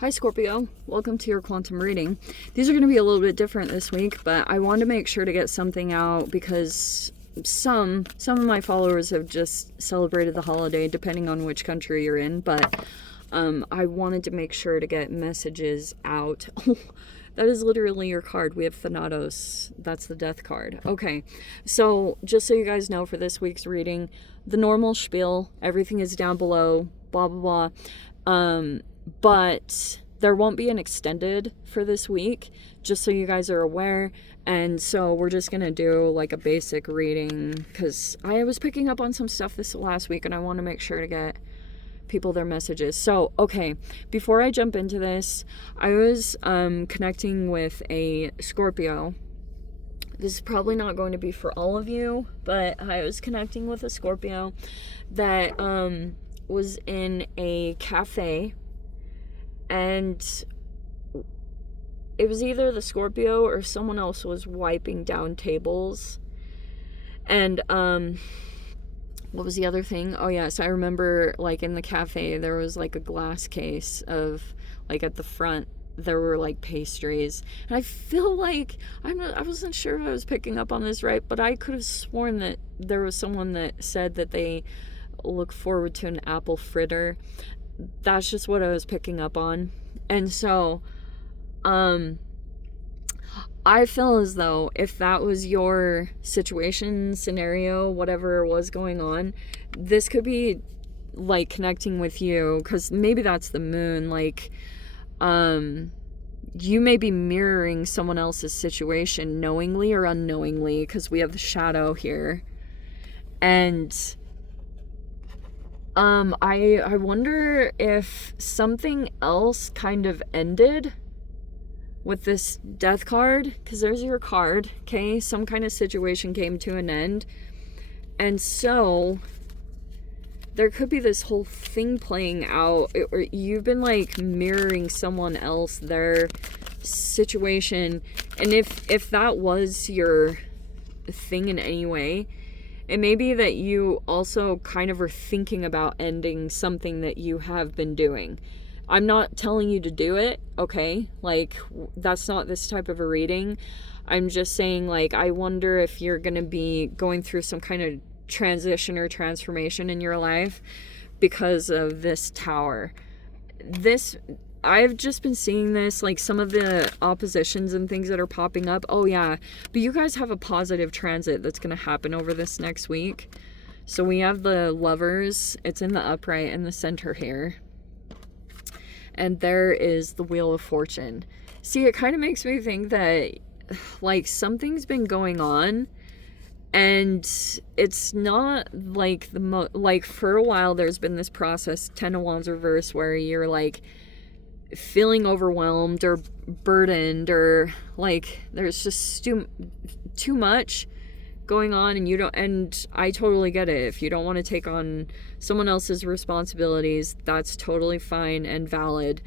Hi Scorpio, welcome to your quantum reading. These are going to be a little bit different this week, but I wanted to make sure to get something out because some of my followers have just celebrated the holiday, depending on which country you're in, but I wanted to make sure to get messages out. That is literally your card. We have Thanatos. That's the death card. Okay, so just so you guys know, for this week's reading, the normal spiel, everything is down below, blah, blah, blah. But there won't be an extended for this week, just so you guys are aware. And so we're just going to do like a basic reading because I was picking up on some stuff this last week and I want to make sure to get people their messages. So, okay, before I jump into this, I was connecting with a Scorpio. This is probably not going to be for all of you, but I was connecting with a Scorpio that was in a cafe. And it was either the Scorpio or someone else was wiping down tables. And what was the other thing? Oh yes, I remember like in the cafe there was like a glass case of like at the front there were like pastries. And I feel like I wasn't sure if I was picking up on this right, but I could have sworn that there was someone that said that they look forward to an apple fritter. That's just what I was picking up on. And so I feel as though if that was your situation, scenario, whatever was going on, this could be like connecting with you, because maybe that's the moon. Like you may be mirroring someone else's situation knowingly or unknowingly, because we have the shadow here. And I wonder if something else kind of ended with this death card, because there's your card, okay? Some kind of situation came to an end. And so there could be this whole thing playing out, or you've been like mirroring someone else, their situation. And if that was your thing in any way, it may be that you also kind of are thinking about ending something that you have been doing. I'm not telling you to do it, okay? Like, that's not this type of a reading. I'm just saying, like, I wonder if you're going to be going through some kind of transition or transformation in your life because of this tower. I've just been seeing this, like some of the oppositions and things that are popping up. Oh yeah, but you guys have a positive transit that's going to happen over this next week. So we have the Lovers. It's in the upright in the center here. And there is the Wheel of Fortune. See, it kind of makes me think that like something's been going on. And it's not like like for a while there's been this process, 10 of Wands reverse, where you're like feeling overwhelmed or burdened, or like there's just too much going on, and I totally get it. If you don't want to take on someone else's responsibilities, that's totally fine and valid.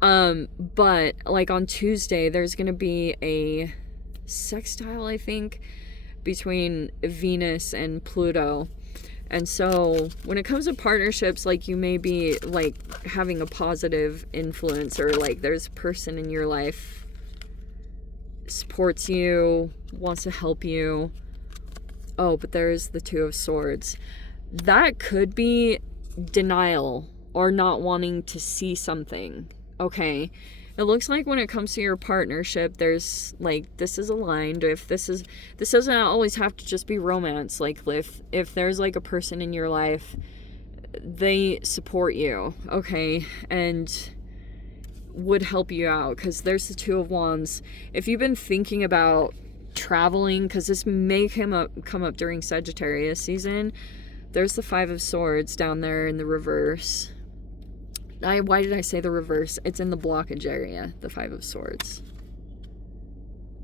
But like on Tuesday there's gonna be a sextile, I think, between Venus and Pluto. And so when it comes to partnerships, like you may be like having a positive influence, or like there's a person in your life supports you, wants to help you. Oh, but there's the Two of Swords. That could be denial or not wanting to see something. Okay. It looks like when it comes to your partnership, there's like, this is aligned. This doesn't always have to just be romance. Like if there's like a person in your life, they support you, okay, and would help you out, because there's the Two of Wands. If you've been thinking about traveling, because this may come up during Sagittarius season, there's the Five of Swords down there in the reverse. Why did I say the reverse? It's in the blockage area, the Five of Swords.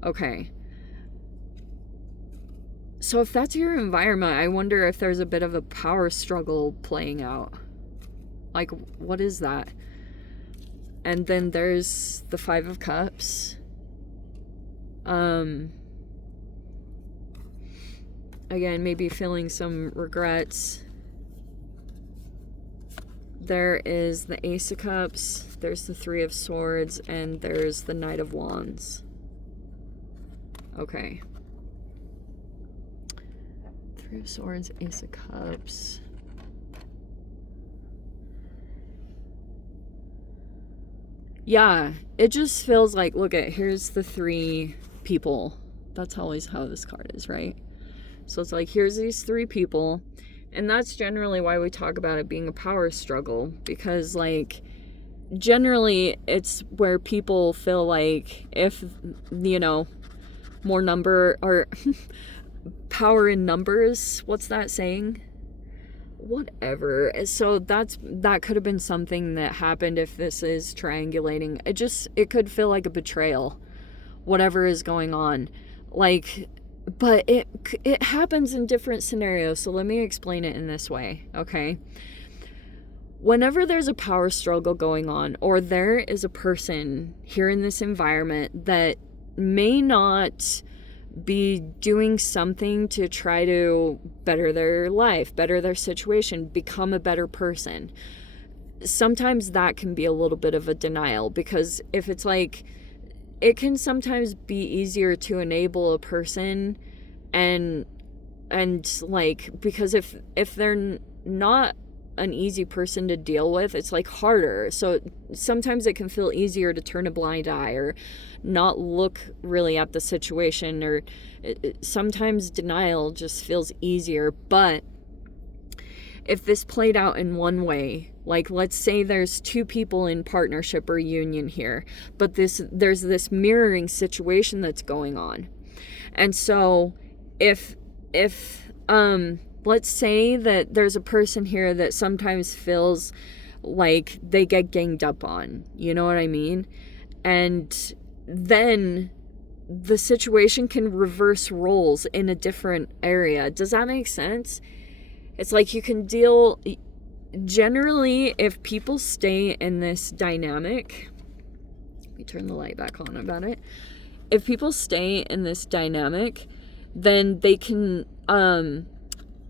Okay. So if that's your environment, I wonder if there's a bit of a power struggle playing out. Like, what is that? And then there's the Five of Cups. Again, maybe feeling some regrets. there is the Ace of Cups, there's the Three of Swords, and there's the Knight of Wands. Okay. Three of Swords, Ace of Cups. Yeah, it just feels like, look at, here's the three people. That's always how this card is, right? So it's like, here's these three people. And that's generally why we talk about it being a power struggle. Because, like, generally it's where people feel like if, you know, more number or power in numbers, what's that saying? Whatever. So that could have been something that happened if this is triangulating. It could feel like a betrayal, whatever is going on. Like, but it happens in different scenarios. So let me explain it in this way, okay? Whenever there's a power struggle going on, or there is a person here in this environment that may not be doing something to try to better their life, better their situation, become a better person, sometimes that can be a little bit of a denial, because if it's like, it can sometimes be easier to enable a person and like, because if they're not an easy person to deal with, it's like harder. So sometimes it can feel easier to turn a blind eye or not look really at the situation, or sometimes denial just feels easier. But if this played out in one way, like let's say there's two people in partnership or union here, but there's this mirroring situation that's going on. And so if let's say that there's a person here that sometimes feels like they get ganged up on, you know what I mean? And then the situation can reverse roles in a different area. Does that make sense? It's like you can deal, generally, if people stay in this dynamic, let me turn the light back on about it. If people stay in this dynamic, then they can,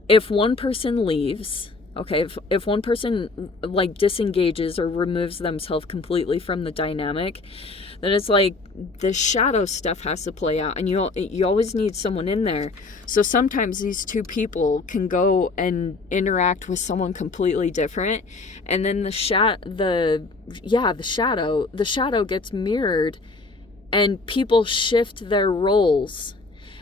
if one person leaves, okay, if one person like disengages or removes themselves completely from the dynamic, then it's like the shadow stuff has to play out, and you always need someone in there. So sometimes these two people can go and interact with someone completely different, and then the shadow gets mirrored, and people shift their roles,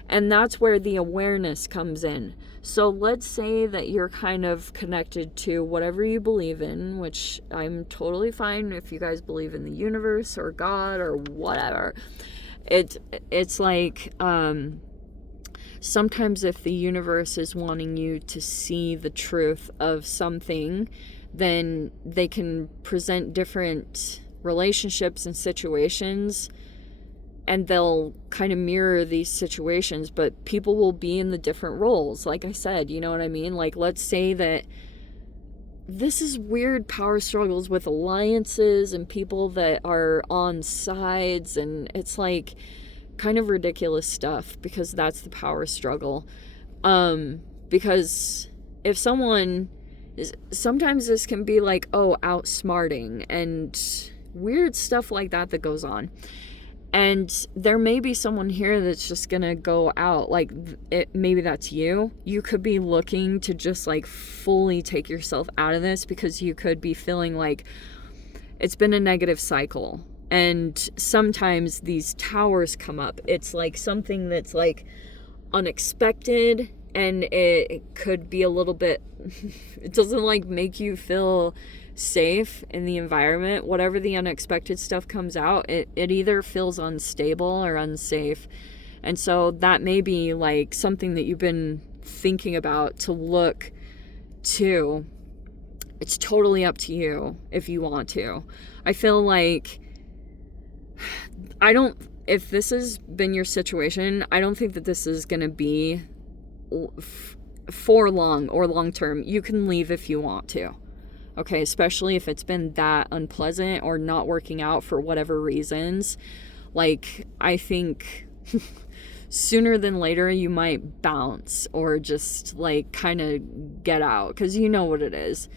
and that's where the awareness comes in. So let's say that you're kind of connected to whatever you believe in, which I'm totally fine if you guys believe in the universe or God or whatever. It's like sometimes if the universe is wanting you to see the truth of something, then they can present different relationships and situations, and they'll kind of mirror these situations, but people will be in the different roles. Like I said, you know what I mean? Like, let's say that this is weird power struggles with alliances and people that are on sides, and it's like kind of ridiculous stuff, because that's the power struggle. Because if someone is, sometimes this can be like, oh, outsmarting and weird stuff like that goes on. And there may be someone here that's just gonna go out, like, maybe that's you. You could be looking to just, like, fully take yourself out of this, because you could be feeling like it's been a negative cycle. And sometimes these towers come up. It's, like, something that's, like, unexpected, and it could be a little bit, it doesn't, like, make you feel safe in the environment. Whatever the unexpected stuff comes out, it either feels unstable or unsafe. And so that may be like something that you've been thinking about to look to. It's totally up to you if you want to. I feel like if this has been your situation, I don't think that this is going to be for long or long term. You can leave if you want to. Okay, especially if it's been that unpleasant or not working out for whatever reasons. Like, I think sooner than later you might bounce or just, like, kind of get out, because you know what it is.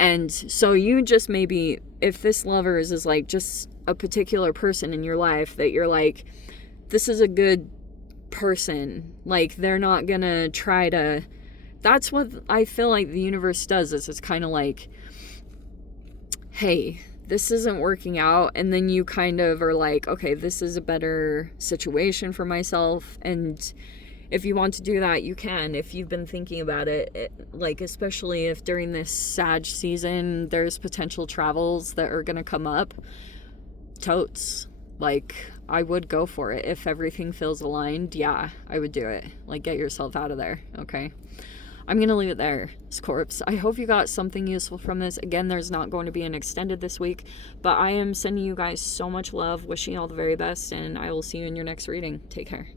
And so you just maybe, if this lovers is like just a particular person in your life that you're like, this is a good person, like they're not gonna try to, that's what I feel like the universe does, is it's kind of like, hey, this isn't working out, and then you kind of are like, okay, this is a better situation for myself. And if you want to do that, you can. If you've been thinking about it, like especially if during this Sag season there's potential travels that are gonna come up, totes, like I would go for it. If everything feels aligned, yeah, I would do it. Like, get yourself out of there, okay? I'm gonna leave it there, Scorps. I hope you got something useful from this. Again, there's not going to be an extended this week, but I am sending you guys so much love, wishing you all the very best, and I will see you in your next reading. Take care.